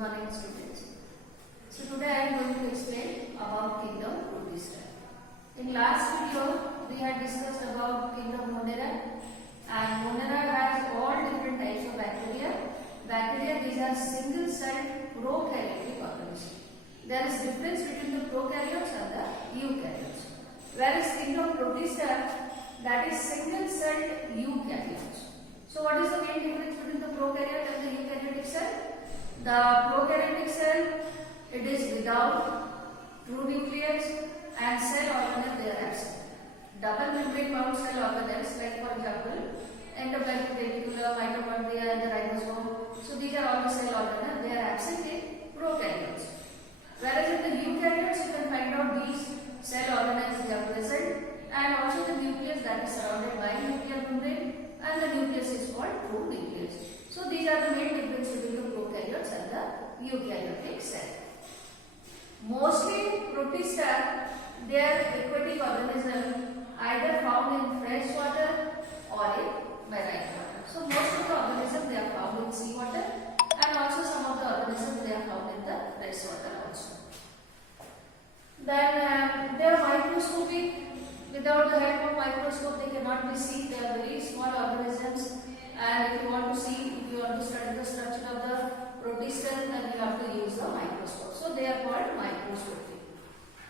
morning students. So today I am going to explain about kingdom Protista. In last video we had discussed about kingdom Monera, and Monera has all different types of bacteria. Bacteria, these are single celled prokaryotic organisms. There is difference between the prokaryotes and the eukaryotes. Whereas kingdom Protista, that is single celled eukaryotes. So what is the main difference between the prokaryote and the eukaryotic cell? The prokaryotic cell, it is without true nucleus and cell organelle they are absent. Double membrane bound cell organelles, like for example endoplasmic reticulum, mitochondria and the ribosome. So these are all the cell organelles, they are absent in prokaryotes. Whereas in the eukaryotes you can find out these cell organelles they are present, and also the nucleus that is surrounded by nuclear membrane, and the nucleus is called true nucleus. So these are the main difference between the prokaryotes and the eukaryotic cell. Mostly Protista, they are aquatic organisms either found in fresh water or in marine water. So most of the organisms they are found in sea water, and also some of the organisms they are found in the fresh water also. Then they are microscopic. Without the help of microscope they cannot be seen. They are very small organisms, and if you want to study the structure of the Protista, then you have to use the microscope. So they are called microscopic.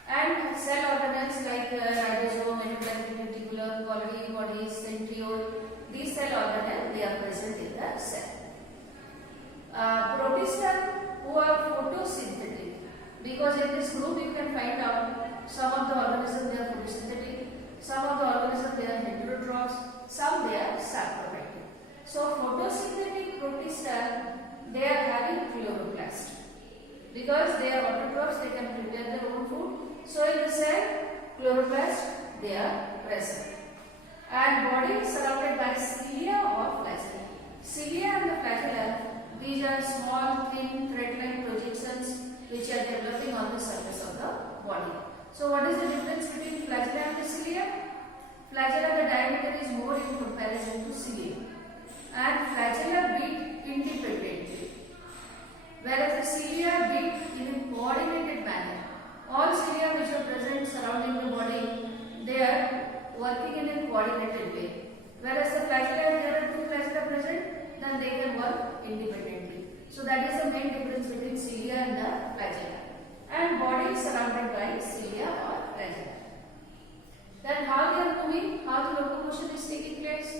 And cell organelles like ribosome, endoplasmic reticulum, Golgi bodies, centriole, these cell organelles they are present in the cell. Protista who are photosynthetic, because in this group you can find out some of the organisms they are photosynthetic, some of the organisms they are heterotrophs, some they are saprobacter. So photosynthetic Protista, they are having chloroplast. Because they are autotrophs, they can prepare their own food. So in the cell, chloroplast, they are present. And body is surrounded by cilia or flagella. Cilia and the flagella, these are small, thin, thread-like projections which are developing on the surface of the body. So what is the difference between flagella and the cilia? Flagella, the diameter is more in comparison to cilia, and flagella beat independently, whereas the cilia beat in a coordinated manner. All cilia which are present surrounding the body, they are working in a coordinated way. Whereas the flagella, if there are two flagella present, then they can work independently. So that is the main difference between cilia and the flagella. And body is surrounded by cilia or flagella. Then how they are moving, how the locomotion is taking place?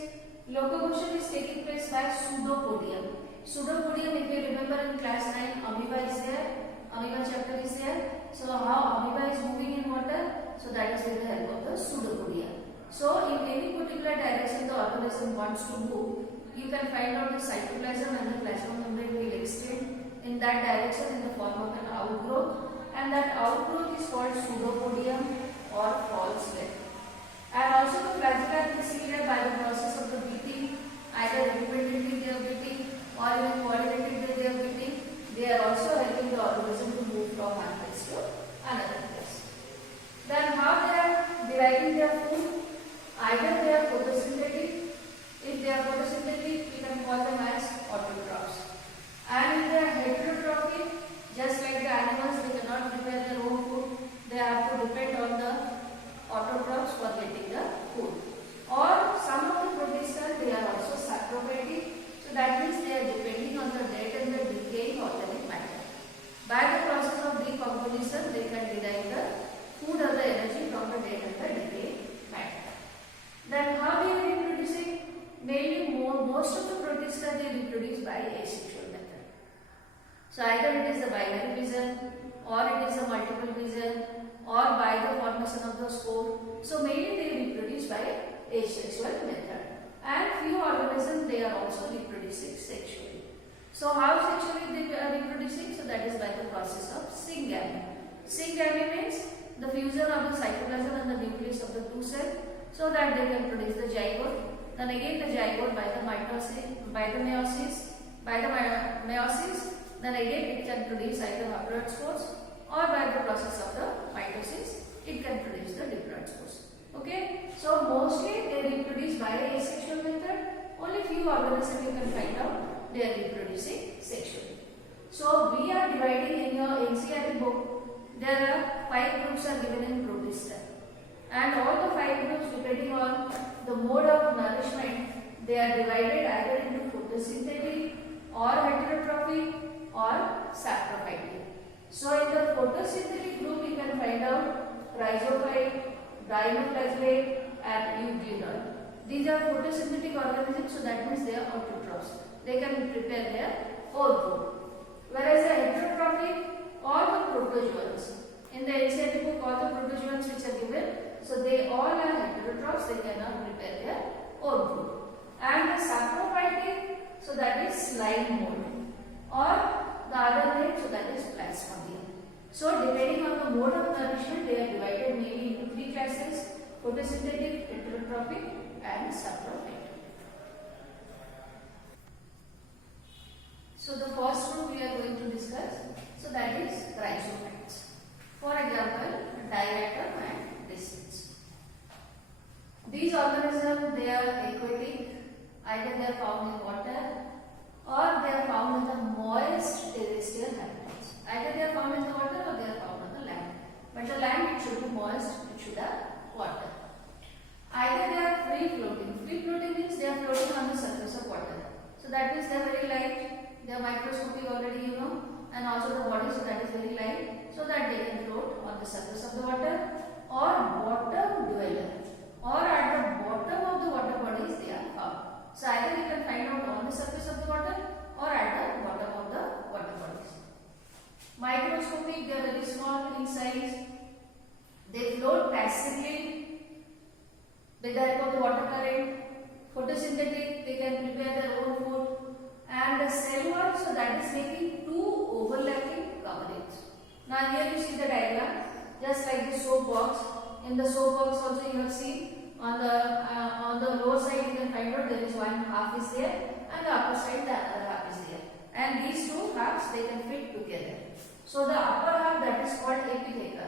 Locomotion is taking place by pseudopodium. Pseudopodium, if you remember in class 9, amoeba is there, amoeba chapter is there. So how amoeba is moving in water? So that is with the help of the pseudopodium. So in any particular direction the organism wants to move, you can find out the cytoplasm and the plasma membrane will extend in that direction in the form of an outgrowth, and that outgrowth is called pseudopodium or false layer. And also the flagella and the cilia, by the process of the beating, either independently they are beating or in a coordinated way they are beating, they are also helping the organism to move from one place to another place. Then how they are deriving their food? Either they are photosynthetic. If they are photosynthetic, we can call them as autotrophs. And if they are heterotrophic, just like the animals, they cannot prepare their own food, they have to depend on the autotrophs for getting the food. Or some of the Protista, they are also saprobactic. So that means they are depending on the dead and the decaying organic matter. By the process of decomposition, they can derive the food or the energy from the dead and the decaying matter. Then how they are reproducing? Mainly most of the Protista they reproduce by asexual method. So either it is the binary fission, or it is a multiple fission, or by the formation of the spore. So mainly they reproduce by asexual method. And few organisms they are also reproducing sexually. So how sexually they are reproducing? So that is by the process of syngamy. Syngamy means the fusion of the cytoplasm and the nucleus of the two cells, so that they can produce the zygote. Then again the zygote by the meiosis, then again it can produce either haploid spores, or by the process of the mitosis it can produce the diploid spores. Okay, so mostly they reproduce by asexual method. Only few organisms you can find out they are reproducing sexually. So we are dividing in your NCERT book, there are 5 groups are given in protista. And all the 5 groups, depending on the mode of nourishment, they are divided either into photosynthetic or heterotrophic or saprophytic. So in the photosynthetic group, you can find out rhizophyte, dinoflagellate and euglenoid. These are photosynthetic organisms, so that means they are autotrophs. They can prepare their own food. Whereas the heterotrophic, all the protozoans. In the NCERT book, all the protozoans which are given, so they all are heterotrophs, they cannot prepare their own food. And the saprophytic, so that is slime mold, or the other name, so that is plasmodium. So depending on the mode of nourishment, they are divided mainly into 3 classes: photosynthetic, heterotrophic and saprophytic. So the first group we are going to discuss, so that is rhizophytes. For example, diatom and discs. These organisms, they are aquatic, either they are found in water or they are found in the moist terrestrial habitats. Either they are found in the water or they are found on the land. But the land, it should be moist, it should have water. Either they are free floating. Free floating means they are floating on the surface of water. So that means they are very light, they are microscopic already you know, and also the body, so that is very light, so that they can float on the surface of the water, or bottom dweller, or at the bottom of the water bodies they are found. So either you can find out on the surface of the water or at the bottom of the water bodies. Microscopic, they are very small in size. They float passively with the help of the water current. Photosynthetic, they can prepare their own food. And the cellular, so that is making 2 overlapping coverings. Now here you see the diagram, just like the soap box. In the soap box also you have seen on the lower side you can find out there is one half is there, and the upper side the other half is there. And these 2 halves they can fit together. So the upper half, that is called epitheca,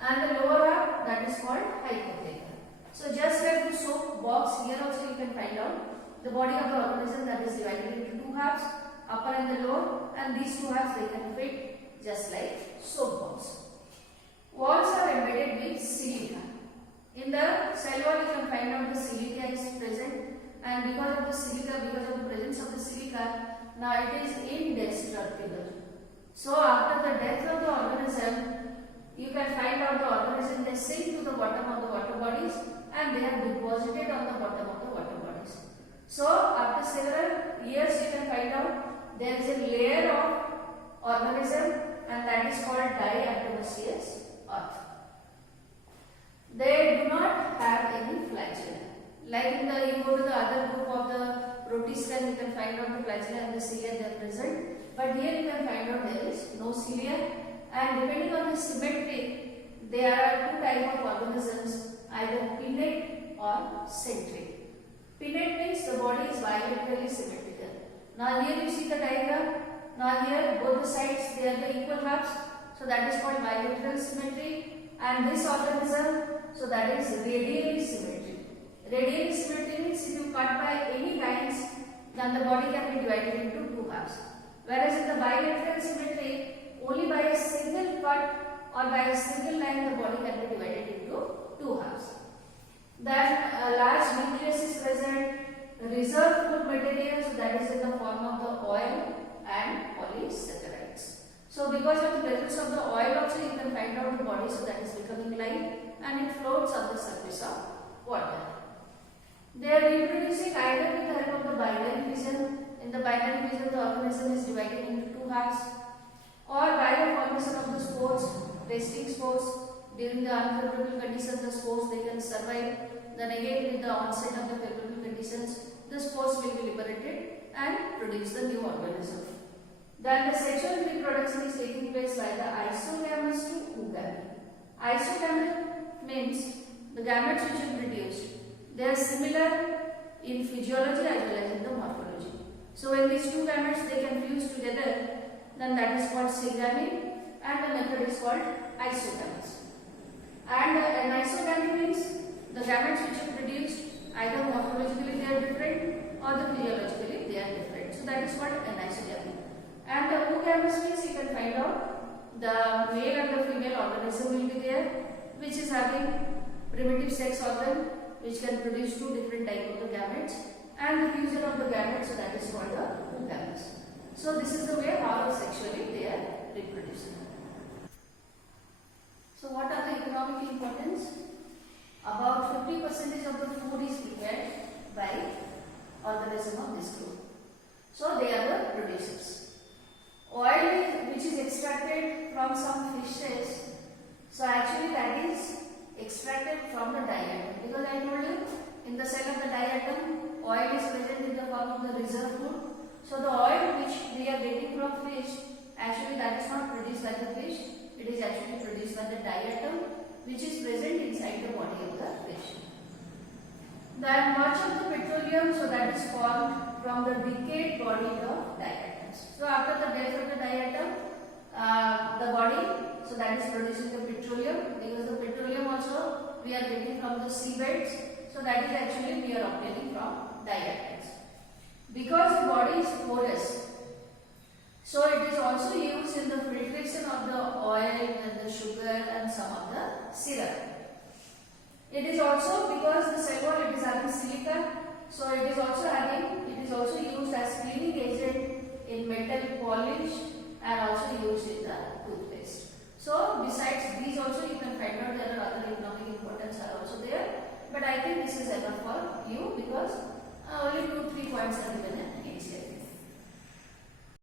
and the lower half, that is called hypotheca. So just like the soap box, here also you can find out the body of the organism, that is divided into 2 halves, upper and the lower, and these 2 halves they can fit just like soap box. Walls are embedded with silica. In the cell wall you can find out the silica is present, and because of the silica, because of the presence of the silica, now it is indestructible. So after the death of the organism, you can find out the organism, they sink to the bottom of the water bodies and they are deposited on the bottom of the water bodies. So after several years you can find out there is a layer of organism, and that is called diatomaceous earth. They do not have any flagella. Like in the, you go to the other group of the protista, you can find out the flagella and the cilia, they are present. But here you can find out there is no cilia, and depending on the symmetry, there are 2 types of organisms, either pinnate or centric. Pinnate means the body is bilaterally symmetrical. Now here you see the diagram. Now here both the sides, they are the equal halves, so that is called bilateral symmetry. And this organism, so that is radially symmetry. Radially symmetry means if you cut by any lines, then the body can be divided into 2 halves. Whereas in the bilateral symmetry, only by a single cut or by a single line the body can be divided into 2 halves. Then a large nucleus is present, reserved food material, so that is in the form of the oil and polysaccharides. So because of the presence of the oil also you can find out the body, so that is becoming light and it floats on the surface of water. They are reproducing either with the help of the binary fission. In the binary fission, the organism is divided into 2 halves, or by the formation of the spores, resting spores. During the unfavorable conditions, the spores they can survive. Then again, with the onset of the favorable conditions, the spores will be liberated and produce the new organism. Then the sexual reproduction is taking place by the isogamous to oogamy. Isogamous means the gametes which are produced, they are similar in physiology as well as in the morphology. So when these 2 gametes they can fuse together, then that is called syngamy, and the method is called isogamous. And an isogamy means the gametes which are produced, either morphologically they are different or the physiologically they are different. So that is called an isogamy. And the oogamous means you can find out the male and the female organism will be there, which is having primitive sex organ, which can produce two different types of the gametes, and the fusion of the gametes, so that is called the gametes. So this is the way how sexually they are reproducing. So what are the economic importance? About 50% of the food is prepared by organism of this group. So they are the producers. Oil which is extracted from some fishes, so actually that is extracted from the diatom, because I told you in the cell of the diatom oil is present in the form of the reserve food. So the oil which we are getting from fish, actually that is not produced by the fish, it is actually produced by the diatom which is present inside the body of the fish. Then much of the petroleum, so that is formed from the decayed body of diatoms. So after the death of the diatom, the body, so that is producing the petroleum, because the petroleum also we are getting from the seabeds, so that is actually we are obtaining from diatoms. Because the body is porous, so it is also used in the filtration of the oil and the sugar and some of the syrup. It is also because the cell wall it is having silica, so it is also used as cleaning agent in metal polish and also used in the toothpaste. So besides these also you can find out there are other economic importance are also there, but I think this is enough for you because only 2-3 points are given in each